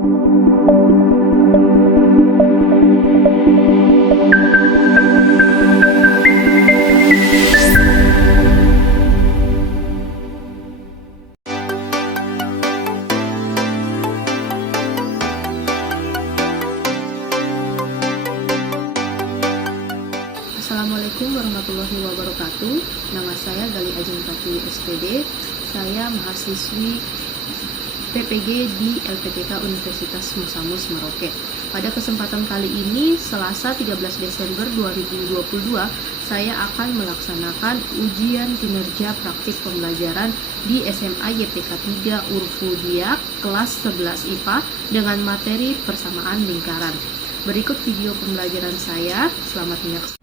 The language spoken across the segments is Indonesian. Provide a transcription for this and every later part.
Assalamualaikum warahmatullahi wabarakatuh. Nama saya Gali Ajeng Pati SPD. Saya mahasiswi PPG di LPTK Universitas Musamus Merauke. Pada kesempatan kali ini, Selasa 13 Desember 2022, saya akan melaksanakan ujian kinerja praktik pembelajaran di SMA YPK 3 Urfudia kelas 11 IPA dengan materi persamaan lingkaran. Berikut video pembelajaran saya. Selamat menyaksikan.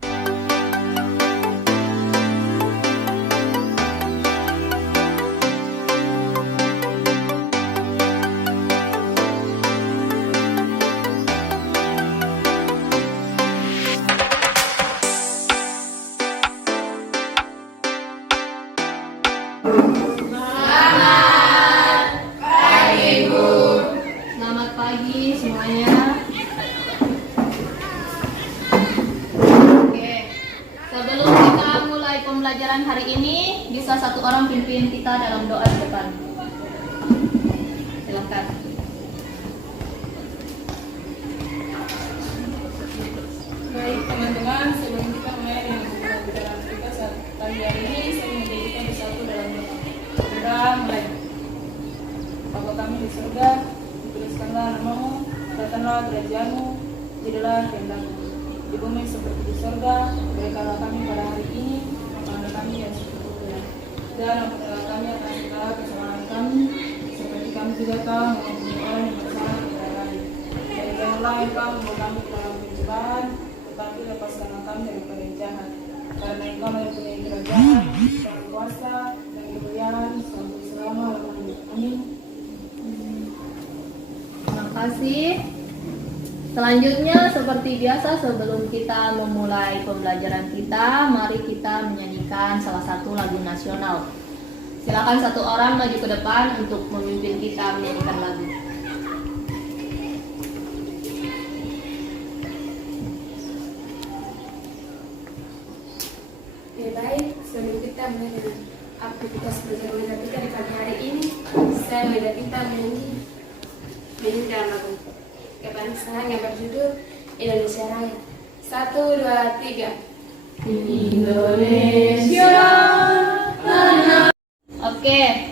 Selamat pagi semuanya. Oke, sebelum kita mulai pembelajaran hari ini, bisa satu orang pimpin kita dalam doa di depan. Silakan. Baik teman-teman, sebelum kita mulai dengan pembelajaran kita saat pagi hari ini, saya mengajak kita bersatu dalam doa. Doa mulai. Bapa kami di surga, dituliskanlah namamu, datanglah kerajaanmu, jadilah kehendakmu di bumi seperti di surga. Berikanlah kami pada hari ini makanan kami yang secukupnya, dan ampunilah kami atas segala kesalahan kami, seperti kami juga telah mengampuni orang yang bersalah kepada kami. Dan janganlah engkau membawa kami ke dalam pencobaan, tetapi lepaskanlah kami daripada yang jahat. Karena engkau mempunyai kerajaan, dan kuasa, dan kemuliaan sampai selama-lamanya. Amin. Terima kasih. Selanjutnya, seperti biasa, sebelum kita memulai pembelajaran kita, mari kita menyanyikan salah satu lagu nasional. Silakan satu orang maju ke depan untuk memimpin kita menyanyikan lagu. Ya, baik, sebelum kita mulai dengan aktivitas belajar mengajar kita di pagi hari ini, saya mengajak kita menyanyikan lagu kebangsaan yang berjudul Indonesia Raya. 1, 2, 3. Indonesia. Oke,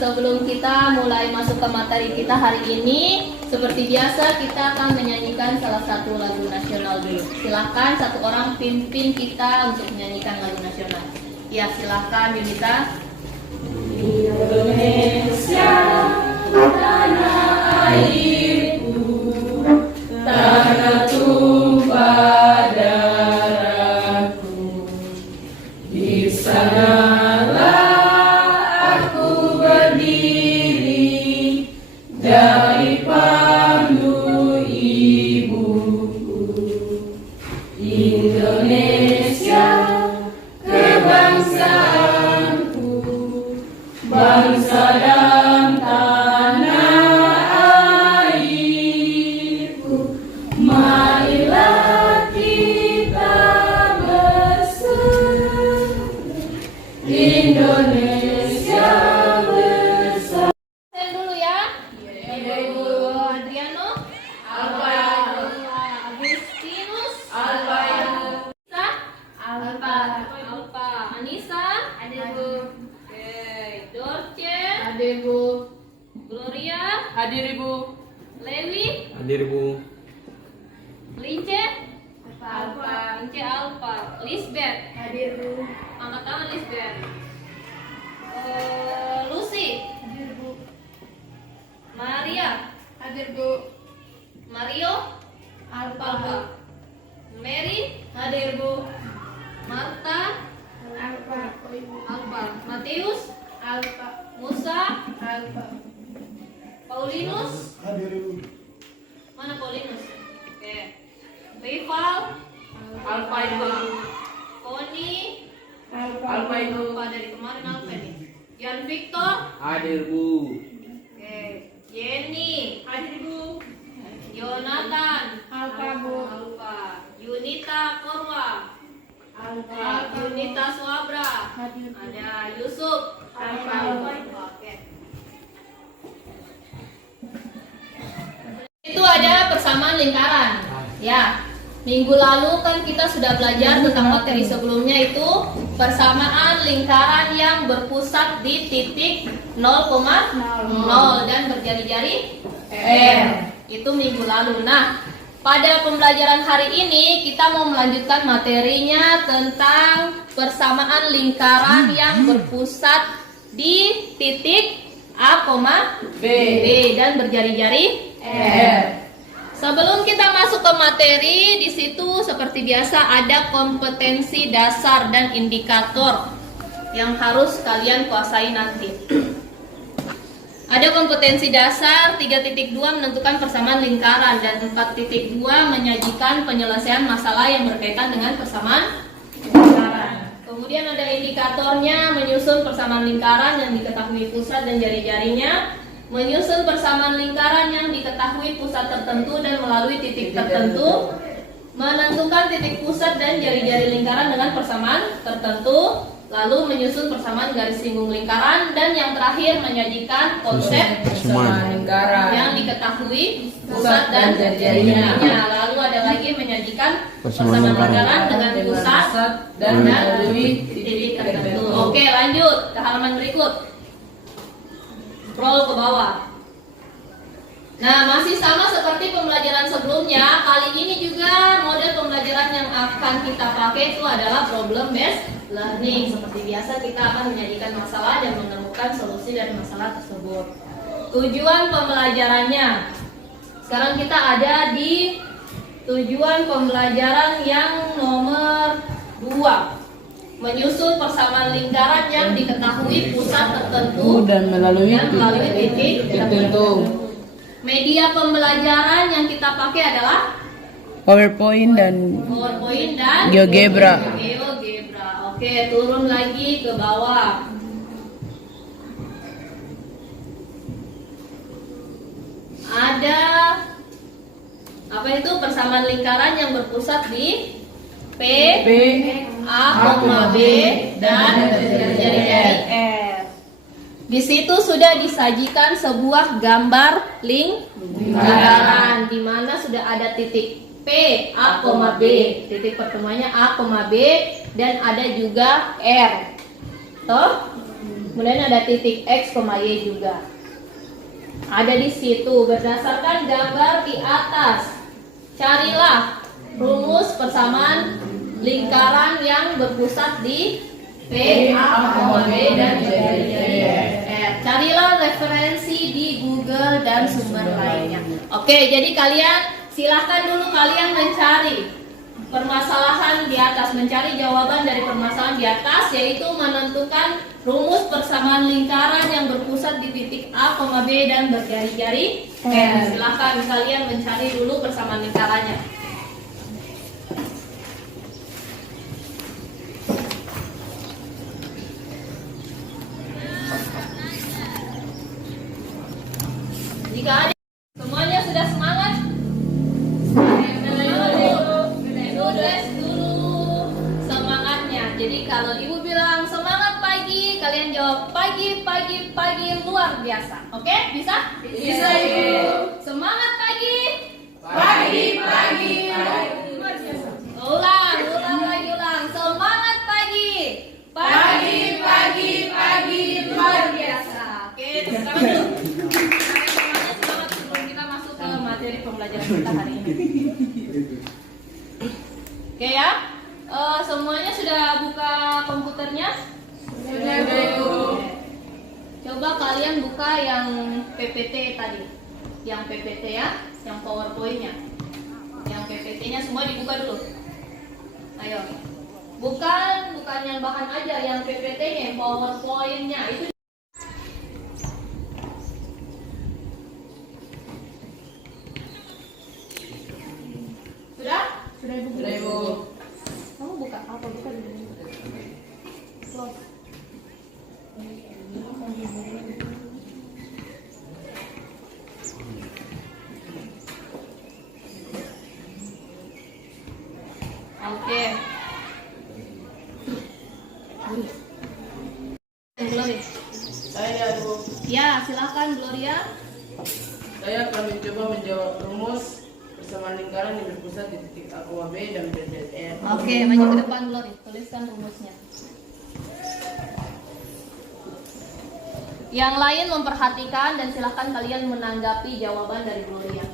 sebelum kita mulai masuk ke materi kita hari ini, seperti biasa kita akan menyanyikan salah satu lagu nasional dulu. Silahkan satu orang pimpin kita untuk menyanyikan lagu nasional. Ya, silahkan Yunita. Indonesia, tanah airku, tanah tumpah darahku, di sanalah aku berdiri dari pandu ibuku. Indonesia, kebangsaanku, bangsa dan tanah airku. Marilah kita bersatu, Indonesia bersatu. Saya dulu ya. Ibu Adriano. Agustinus. Alpa. Anissa. Oke. Dorce. Gloria. Hadir Ibu. Lewi. Hadir Bu. Lince. Alpa. Lisbeth. Hadir Bu. Angkat tangan Lisbeth. Lucy. Hadir Bu. Maria. Hadir Bu. Mario. Alpa. Mary. Hadir Bu. Marta. Alfa. Alpa. Matius. Alfa. Musa. Alfa. Paulinus. Hadir Bu. Mana Paulinus? Oke. Rival. Alfa Ibu. Koni. Alfa Ibu. Alpa dari kemarin apa nih? Yan Victor. Hadir Bu. Oke. Jenny. Hadir Ibu. Ada Yusuf. Oke. Itu ada persamaan lingkaran. Ya. Minggu lalu kan kita sudah belajar tentang materi sebelumnya, itu persamaan lingkaran yang berpusat di titik 0,0 dan berjari-jari R. Itu minggu lalu. Nah, pada pembelajaran hari ini kita mau melanjutkan materinya tentang persamaan lingkaran yang berpusat di titik A, B dan berjari-jari R. Sebelum kita masuk ke materi, di situ seperti biasa ada kompetensi dasar dan indikator yang harus kalian kuasai nanti. Ada kompetensi dasar 3.2 menentukan persamaan lingkaran, dan 4.2 menyajikan penyelesaian masalah yang berkaitan dengan persamaan lingkaran. Kemudian ada indikatornya, menyusun persamaan lingkaran yang diketahui pusat dan jari-jarinya, menyusun persamaan lingkaran yang diketahui pusat tertentu dan melalui titik tertentu, menentukan titik pusat dan jari-jari lingkaran dengan persamaan tertentu, lalu menyusun persamaan garis singgung lingkaran, dan yang terakhir menyajikan konsep persamaan lingkaran yang diketahui pusat dan jari-jarinya. Lalu ada lagi menyajikan persamaan lingkaran dengan pusat dan melalui titik tertentu. Oke, lanjut ke halaman berikut. Scroll ke bawah. Nah, masih sama seperti pembelajaran sebelumnya. Kali ini juga model pembelajaran yang akan kita pakai itu adalah problem based learning. Seperti biasa kita akan menyajikan masalah dan menemukan solusi dari masalah tersebut. Tujuan pembelajarannya. Sekarang kita ada di tujuan pembelajaran yang nomor 2. Menyusun persamaan lingkaran yang diketahui pusat tertentu dan melalui titik tertentu. Media pembelajaran yang kita pakai adalah PowerPoint dan GeoGebra. Oke, turun lagi ke bawah. Ada apa itu persamaan lingkaran yang berpusat di P, A, B dan jari-jari R. Di situ sudah disajikan sebuah gambar lingkaran di mana sudah ada titik P, A, B, titik pertemuannya A, B, dan ada juga R. Toh? Kemudian ada titik X, Y juga. Ada di situ. Berdasarkan gambar di atas, carilah rumus persamaan lingkaran yang berpusat di P, A, B dan jari-jari R. Carilah referensi di Google dan sumber lainnya. Oke, jadi kalian silahkan dulu kalian mencari permasalahan di atas, mencari jawaban dari permasalahan di atas, yaitu menentukan rumus persamaan lingkaran yang berpusat di titik A, B dan berjari-jari R. Silahkan kalian mencari dulu persamaan lingkarannya. Jika ada, semuanya sudah semangat? Tulis dulu semangatnya. Jadi kalau ibu bilang semangat pagi, kalian jawab pagi, pagi, pagi luar biasa. Oke? Bisa? Bisa, Ibu. Semangat pagi. Pagi, pagi luar biasa. Ulang lagi. Semangat pagi. Pagi, pagi, pagi luar biasa. Oke, sekarang dulu. Materi pembelajaran kita hari ini. Oke ya, semuanya sudah buka komputernya? Sudah, Bu. Coba kalian buka yang PPT tadi, yang PPT ya, yang PowerPoint-nya. Yang PPT-nya semua dibuka dulu. Ayo, bukan yang bahan aja, yang PPT-nya, yang PowerPoint-nya itu. Sudah Ibu. Kamu buka apa? Buka dulu. Close. Oke. silakan Gloria. Saya akan mencoba menjawab rumus persamaan lingkaran yang berpusat di titik A, B dan berjari R. Oke, maju ke depan Gloria. Tuliskan rumusnya. Yang lain memperhatikan dan silahkan kalian menanggapi jawaban dari Gloria.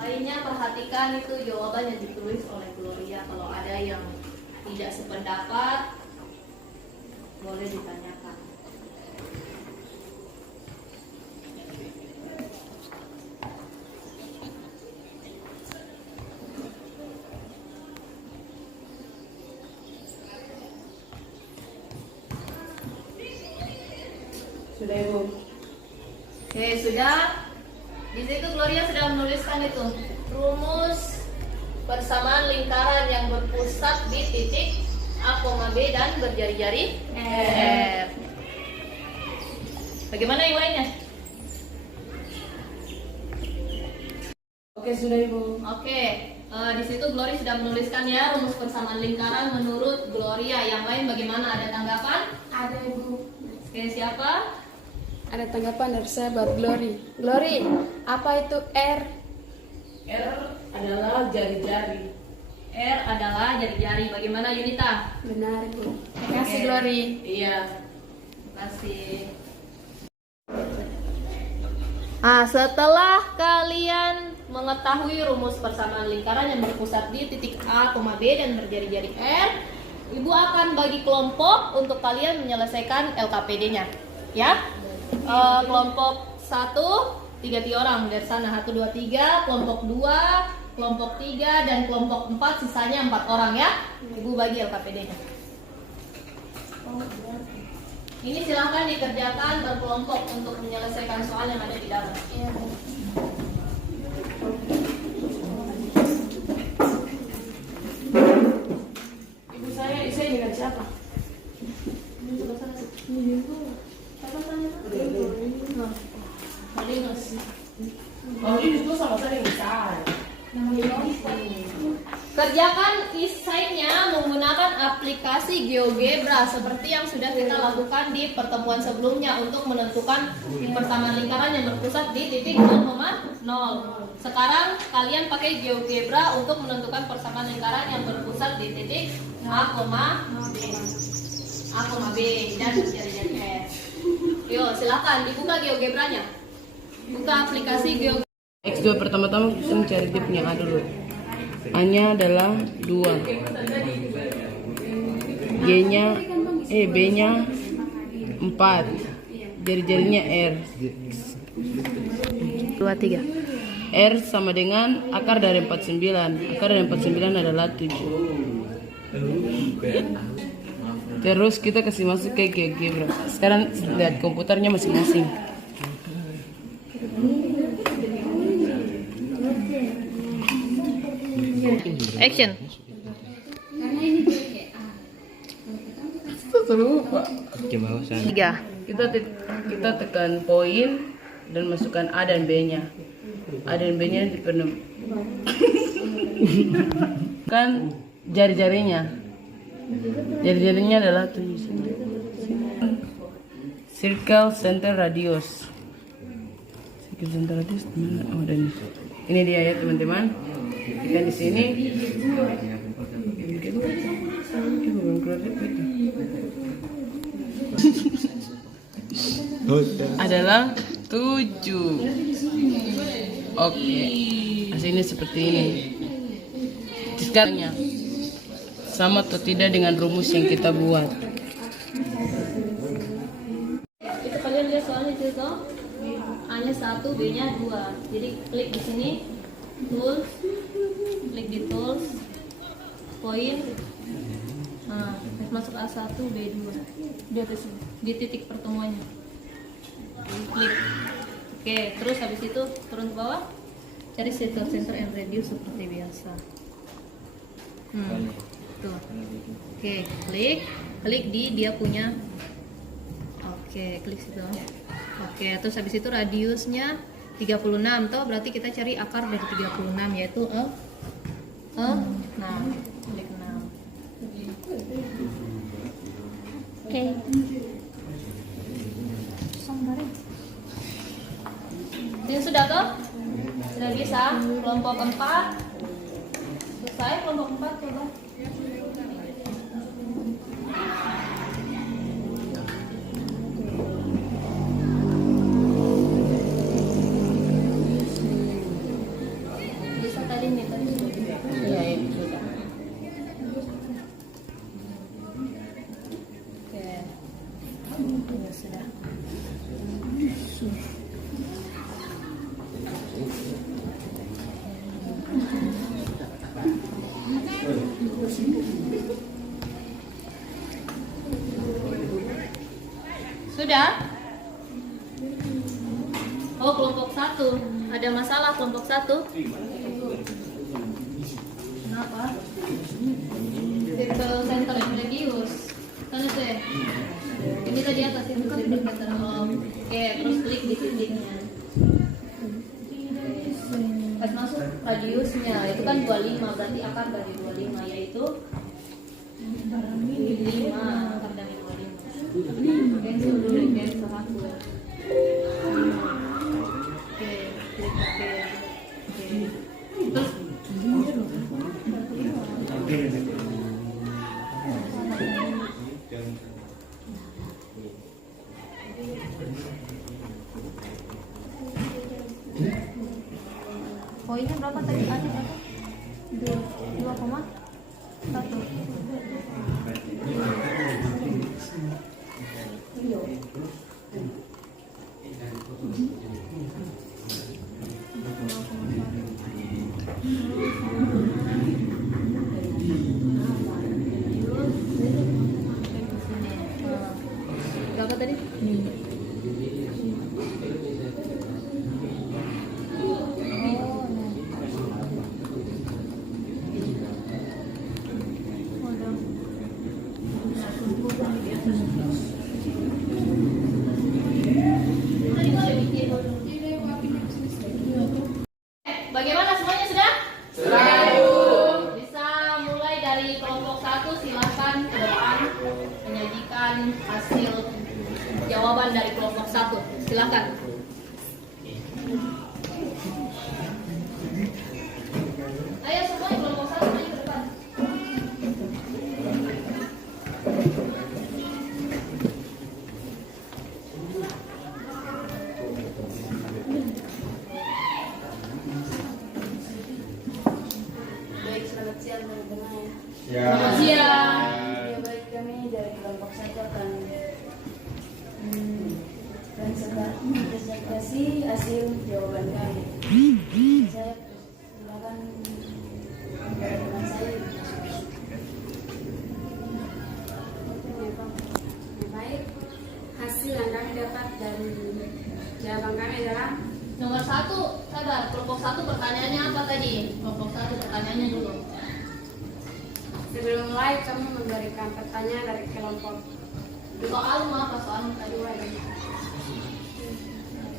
Lainnya perhatikan itu jawaban yang ditulis oleh Gloria. Kalau ada yang tidak sependapat boleh ditanyakan. Sudah Ibu? Oke, sudah. Di situ Gloria sudah menuliskan itu rumus persamaan lingkaran yang berpusat di titik A, B dan berjari-jari R. Bagaimana yang lainnya? Oke, sudah Ibu. Oke, di situ Gloria sudah menuliskan ya rumus persamaan lingkaran menurut Gloria. Yang lain bagaimana? Ada tanggapan? Ada Ibu. Oke, siapa? Ada tanggapan dari saya buat Glory. Glory, apa itu R? R adalah jari-jari. R adalah jari-jari. Bagaimana Yunita? Benar Ibu. Terima kasih Oke. Glory. Iya. Terima kasih. Setelah kalian mengetahui rumus persamaan lingkaran yang berpusat di titik A, B dan berjari-jari R, Ibu akan bagi kelompok untuk kalian menyelesaikan LKPD-nya. Ya, kelompok 1 3 orang dari sana 1 2 3, kelompok 2, kelompok 3 dan kelompok 4 sisanya 4 orang ya. Ibu bagi LKPD-nya. Ini silahkan dikerjakan berkelompok untuk menyelesaikan soal yang ada di dalam. Iya. Ibu saya dengan siapa? Oh, ini tuh sama saya yang besar. Kerjakan esainya menggunakan aplikasi GeoGebra seperti yang sudah kita lakukan di pertemuan sebelumnya untuk menentukan persamaan lingkaran yang berpusat di titik 0,0. Sekarang kalian pakai GeoGebra untuk menentukan persamaan lingkaran yang berpusat di titik A, B dan jari-jari R. Yuk, silakan dibuka GeoGebranya. Buka aplikasi GeoGebra. X2 pertama-tama kita mencari dia punya A dulu. A-nya adalah 2. B-nya 4. Jari-jarinya R. 2, 3. R sama dengan akar dari 49. Akar dari 49 adalah 7. Terus kita kasih masuk ke GeoGebra. Sekarang lihat komputernya masing-masing. Action. Lupa. Tiga. Kita tekan poin dan masukkan A dan B-nya. A dan B-nya dipenuh. Kan jari-jarinya. Jari-jarinya adalah circle center radius. Circle center radius mana? Oh, dan ini dia ya teman-teman. Kita di sini adalah 7. Oke. Hasilnya seperti ini. Sekarangnya sama atau tidak dengan rumus yang kita buat. Itu kalian lihat soalnya itu toh A-nya 1, B-nya 2. Jadi klik di sini, tools, klik di tools, poin. Nah, masuk A1, B2. Di atas di titik pertemuannya. Klik. Oke, terus habis itu turun ke bawah. Cari circle center and radius seperti biasa. Tuh. Oke, klik di dia punya. Oke, klik situ. Oke, terus habis itu radiusnya 36 toh, berarti kita cari akar dari 36 yaitu 6. Klik 6. Oke. Ini sudah toh? Sudah bisa? Kelompok 4. Selesai kelompok 4 coba. Bisa tadi nih tadi. Ya, itu sudah. Oke. Ya sudah. Sudah? Oh, kelompok 1. Ada masalah kelompok 1? Kenapa? Circle center and radius. Kan itu ya? Ini tadi atas itu circle center. Oke, terus klik di titiknya. Pas masuk radiusnya, itu kan 25, berarti akar dari 25 yaitu 5, akar dari 25. Cancel dulu, cancel hapus. Oke, klik oke. Terus poinnya berapa tadi? Ada berapa? 2,1. Berapa tadi? Bagaimana semuanya sudah? Bisa mulai dari kelompok 1, silakan ke depan menyajikan hasil jawaban dari kelompok 1. Silakan. Ayo semua kelompok 1 maju ke depan. Baik, selamat siang teman-teman ya. Selamat siang. Ya baik, kami dari kelompok 1 akan presentasi hasil jawaban kami. Saya silakan teman saya. dan jawaban kami adalah Nomor 1, sabar. Kelompok 1 pertanyaannya apa tadi? Kelompok 1 pertanyaannya dulu. sebelum mulai kami memberikan pertanyaan dari kelompok Soalmu apa? Soalmu tadi.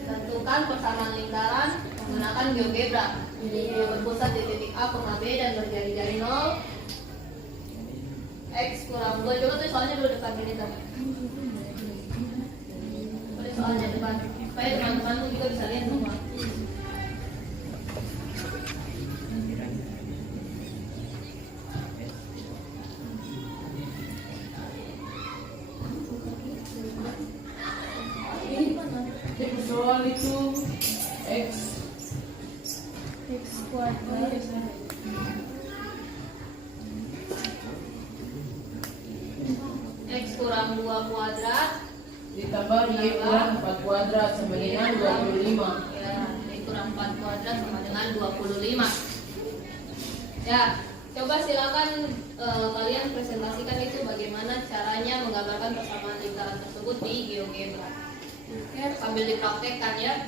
Tentukan persamaan lingkaran menggunakan GeoGebra. Yang berpusat di titik A, B dan berjari-jari 0. X kurang 2. Coba tuh soalnya dulu depan ini tuh. Boleh soalnya depan. Supaya teman-temanmu juga bisa lihat semua. Soal itu X kuadrat X kurang 2 kuadrat ditambah Y kurang 4 kuadrat sama dengan 25. ya, Y kurang 4 kuadrat sama dengan 25. Ya, coba silakan kalian presentasikan itu bagaimana caranya menggambarkan persamaan lingkaran tersebut di GeoGebra. Oke, sambil dipraktekkan ya.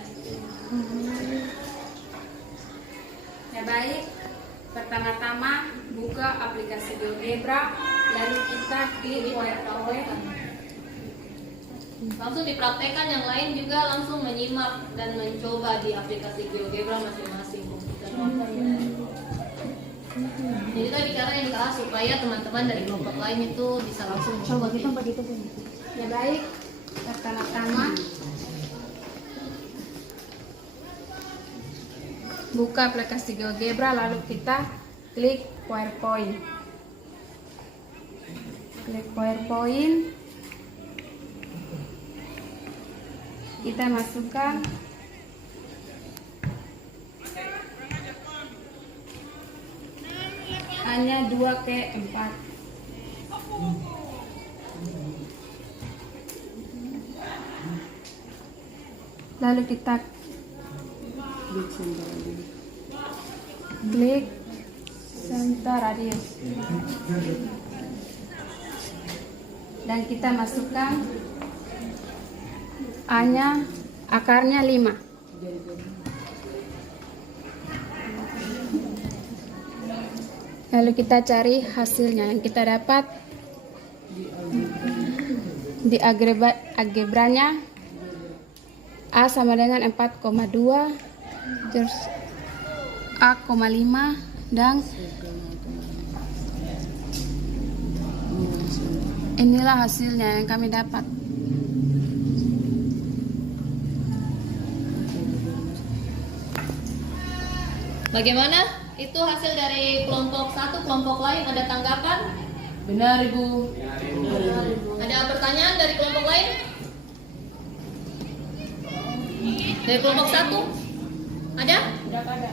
ya baik. Pertama-tama buka aplikasi GeoGebra, lalu kita klik PowerPoint. Langsung dipraktekkan, yang lain juga langsung menyimak dan mencoba di aplikasi GeoGebra masing-masing komputer. Jadi tadi cara yang dibahas supaya teman-teman dari kelompok lain itu bisa langsung coba gitu. Ya baik. Pertama-tama buka aplikasi GeoGebra, lalu kita klik PowerPoint. Klik PowerPoint. Kita masukkan hanya 2 ke 4. Lalu kita klik center radius dan kita masukkan hanya akarnya 5. Lalu kita cari hasilnya yang kita dapat di algebranya. A sama dengan 4,2, terus A,5 dan inilah hasilnya yang kami dapat. Bagaimana? Itu hasil dari kelompok 1, kelompok lain ada tanggapan? Benar, Ibu. Ada pertanyaan dari kelompok lain? Dari kelompok 1? Ada? Tidak ada.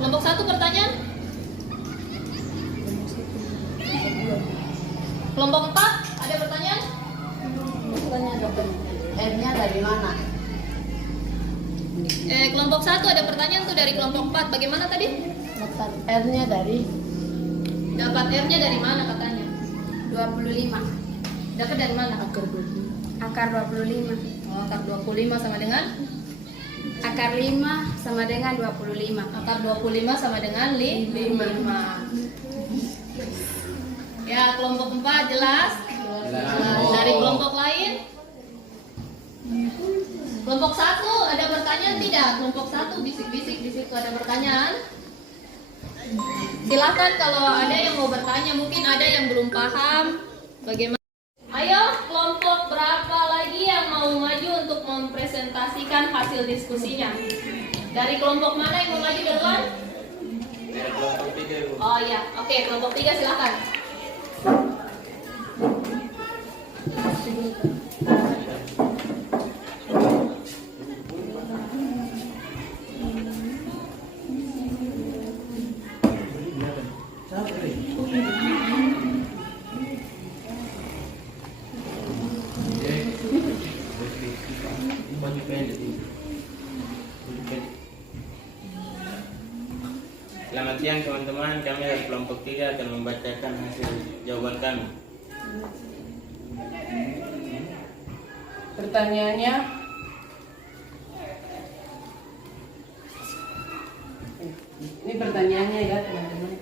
Kelompok 1 pertanyaan? Kelompok 4 ada pertanyaan? R-nya dari mana? Kelompok 1 ada pertanyaan tuh dari kelompok 4. Bagaimana tadi? R-nya dari Dapat R-nya dari mana katanya? 25. Dapat dari mana? Akar 25. Oh, akar 25 sama dengan? Akar 5 sama dengan 25. Akar 25 sama dengan 5. Ya, kelompok 4 jelas? Dari kelompok lain? Kelompok 1 ada pertanyaan tidak? Kelompok 1 bisik-bisik di situ ada pertanyaan? Silakan kalau ada yang mau bertanya, mungkin ada yang belum paham bagaimana. Ayo, kelompok berapa lagi yang mau maju untuk mempresentasikan hasil diskusinya? Dari kelompok mana yang mau maju duluan? Kelompok 3, Bu. Oh iya, oke, kelompok 3 silakan. Baju pendek. Selamat siang teman-teman, kami dari kelompok 3 akan membacakan hasil jawaban kami. Pertanyaannya, ini pertanyaannya ya teman-teman.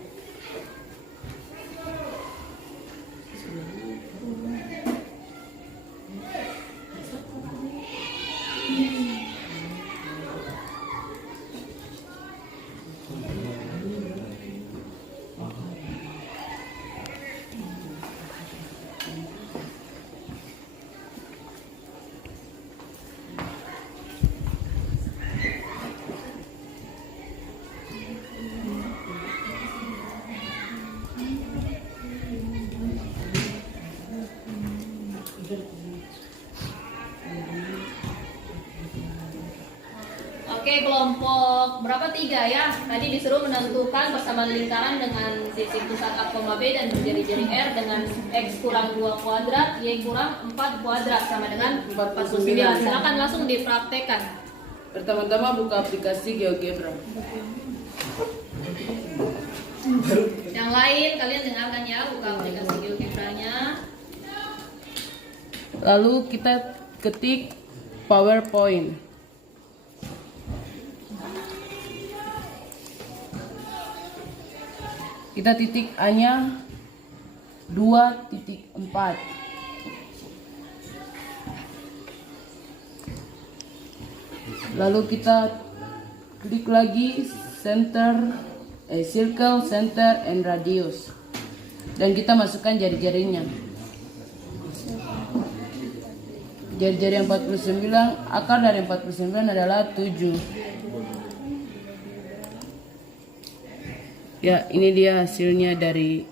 Oke, kelompok berapa? 3 ya. Tadi disuruh menentukan persamaan lingkaran dengan sisi pusat A, B dan berjari-jari R dengan X kurang 2 kuadrat, Y kurang 4 kuadrat sama dengan 49. Silakan langsung dipraktekkan. Pertama-tama buka aplikasi GeoGebra. Yang lain kalian dengarkan ya, buka aplikasi GeoGebra-nya. Lalu kita ketik PowerPoint. Kita titik A-nya 2.4. Lalu kita klik lagi circle, center, and radius. Dan kita masukkan jari-jarinya. Jari-jari yang 49, akar dari 49 adalah 7. Ya, ini dia hasilnya dari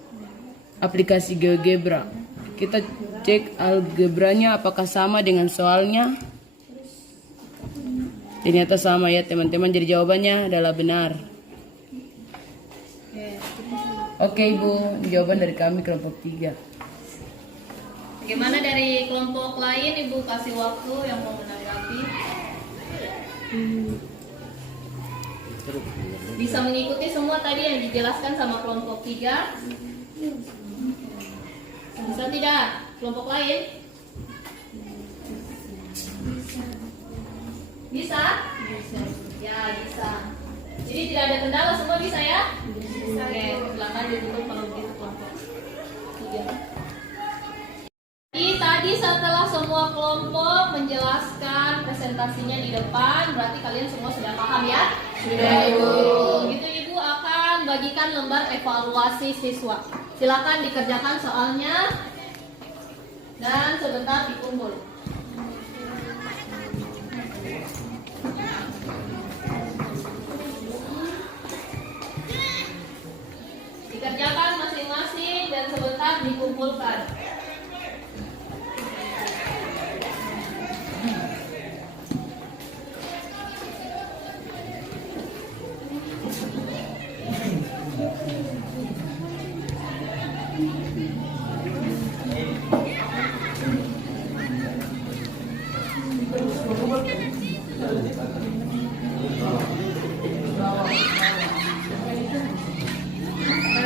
aplikasi GeoGebra. Kita cek algebranya apakah sama dengan soalnya. Ternyata sama ya teman-teman, jadi jawabannya adalah benar. Oke Ibu, jawaban dari kami kelompok 3. Bagaimana dari kelompok lain? Ibu kasih waktu yang mau menanggapi. Bisa mengikuti semua tadi yang dijelaskan sama kelompok 3? Bisa tidak? Kelompok lain? Bisa? Ya, bisa. Jadi tidak ada kendala, semua bisa ya? Oke, silakan ditutup kalau begitu kelompok 3. Tadi setelah semua kelompok menjelaskan presentasinya di depan, berarti kalian semua sudah paham ya? Sudah, Ibu. Begitu Ibu akan bagikan lembar evaluasi siswa. Silakan dikerjakan soalnya dan sebentar dikumpul. Dikerjakan masing-masing dan sebentar dikumpulkan.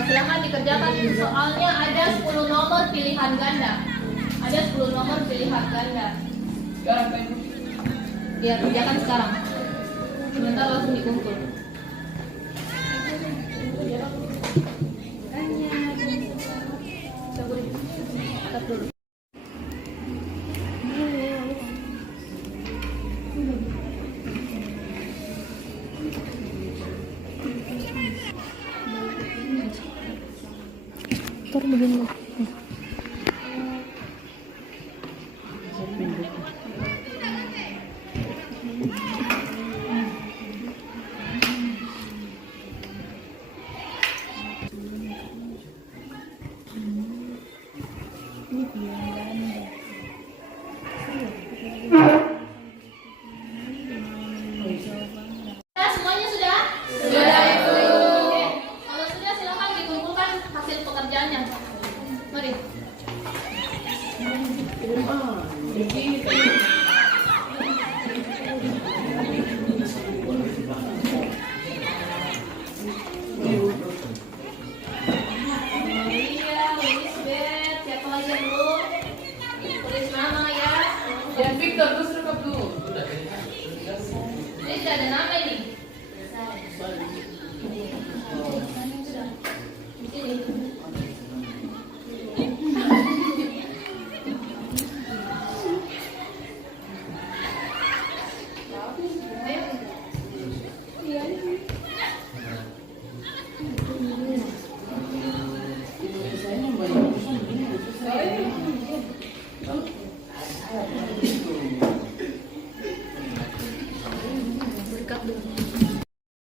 Silakan dikerjakan, soalnya ada 10 nomor pilihan ganda. Ada 10 nomor pilihan ganda. Ya, kerjakan sekarang. Sebentar langsung dikumpul. Angkat dulu. Semuanya sudah? Sudah, Ibu. Oke, kalau sudah silakan dikumpulkan hasil pekerjaannya. Victor, terus rekap dulu. Ini tidak ada nama ini.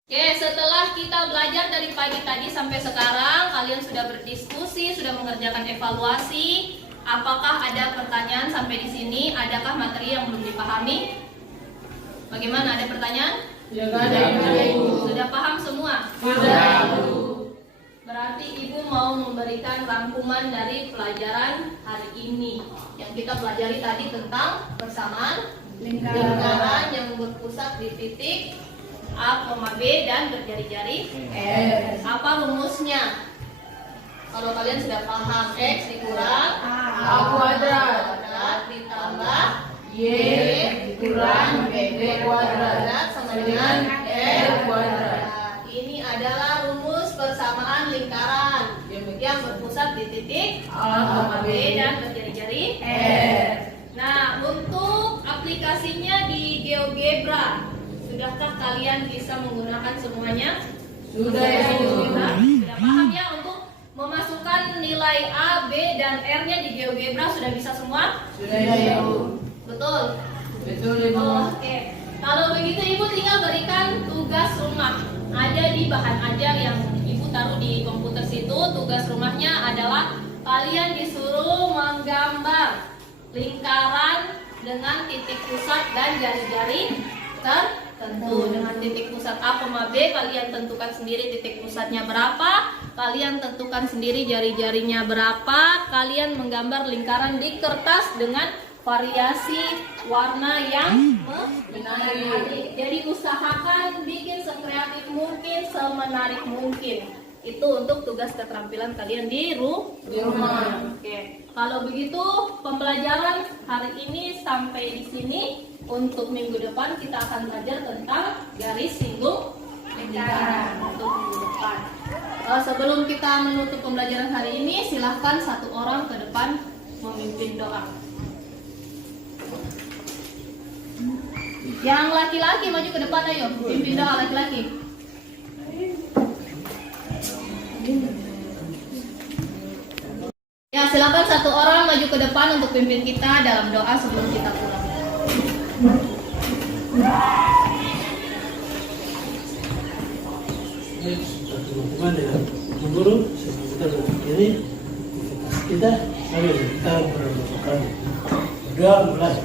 Oke, setelah kita belajar dari pagi tadi sampai sekarang, kalian sudah berdiskusi, sudah mengerjakan evaluasi. Apakah ada pertanyaan sampai di sini? Adakah materi yang belum dipahami? Bagaimana? Ada pertanyaan? Ya, nggak ada yang Sudah paham semua? Sudah. Berarti Ibu mau memberikan rangkuman dari pelajaran hari ini. Yang kita pelajari tadi tentang persamaan lingkaran yang berpusat di titik A, B dan berjari-jari R. Apa rumusnya? Kalau kalian sudah paham, X dikurang A kuadrat ditambah Y dikurang B kuadrat sama dengan R kuadrat. Nah, ini adalah rumus persamaan lingkaran yang berpusat di titik A, B dan berjari-jari R. Nah, untuk aplikasinya di GeoGebra, sudahkah kalian bisa menggunakan semuanya? Sudah ya, Ibu. Sudah paham ya untuk memasukkan nilai A, B, dan R-nya di GeoGebra sudah bisa semua? Sudah ya, Ibu. Betul? Betul, Ibu. Oke. Kalau begitu Ibu tinggal berikan tugas rumah. Ada di bahan ajar yang Ibu taruh di komputer situ. Tugas rumahnya adalah kalian disuruh menggambar lingkaran dengan titik pusat dan jari-jari tertentu. Dengan titik pusat A, B, kalian tentukan sendiri titik pusatnya berapa, kalian tentukan sendiri jari-jarinya berapa, kalian menggambar lingkaran di kertas dengan variasi warna yang menarik. Jadi usahakan bikin sekreatif mungkin, semenarik mungkin. Itu untuk tugas keterampilan kalian di rumah. Oke. Kalau begitu pembelajaran hari ini sampai di sini. Untuk minggu depan kita akan belajar tentang garis singgung lingkaran. Untuk minggu depan. Sebelum kita menutup pembelajaran hari ini, silahkan satu orang ke depan memimpin doa. Yang laki-laki maju ke depan, ayo pimpin doa laki-laki. Ya, silakan satu orang maju ke depan untuk pimpin kita dalam doa sebelum kita pulang. Teman-teman dengan guru sebelum kita berpikir kita harus kita berdoa berdoa mulai.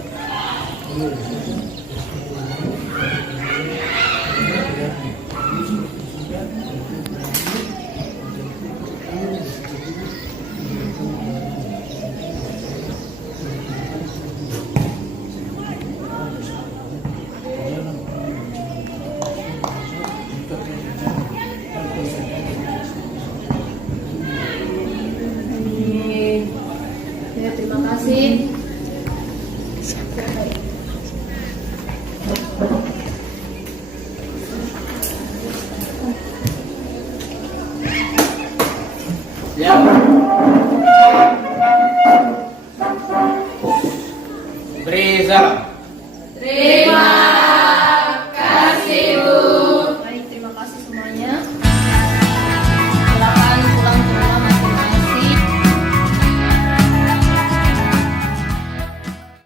Ya, terima kasih. Ya. Beri salam. Terima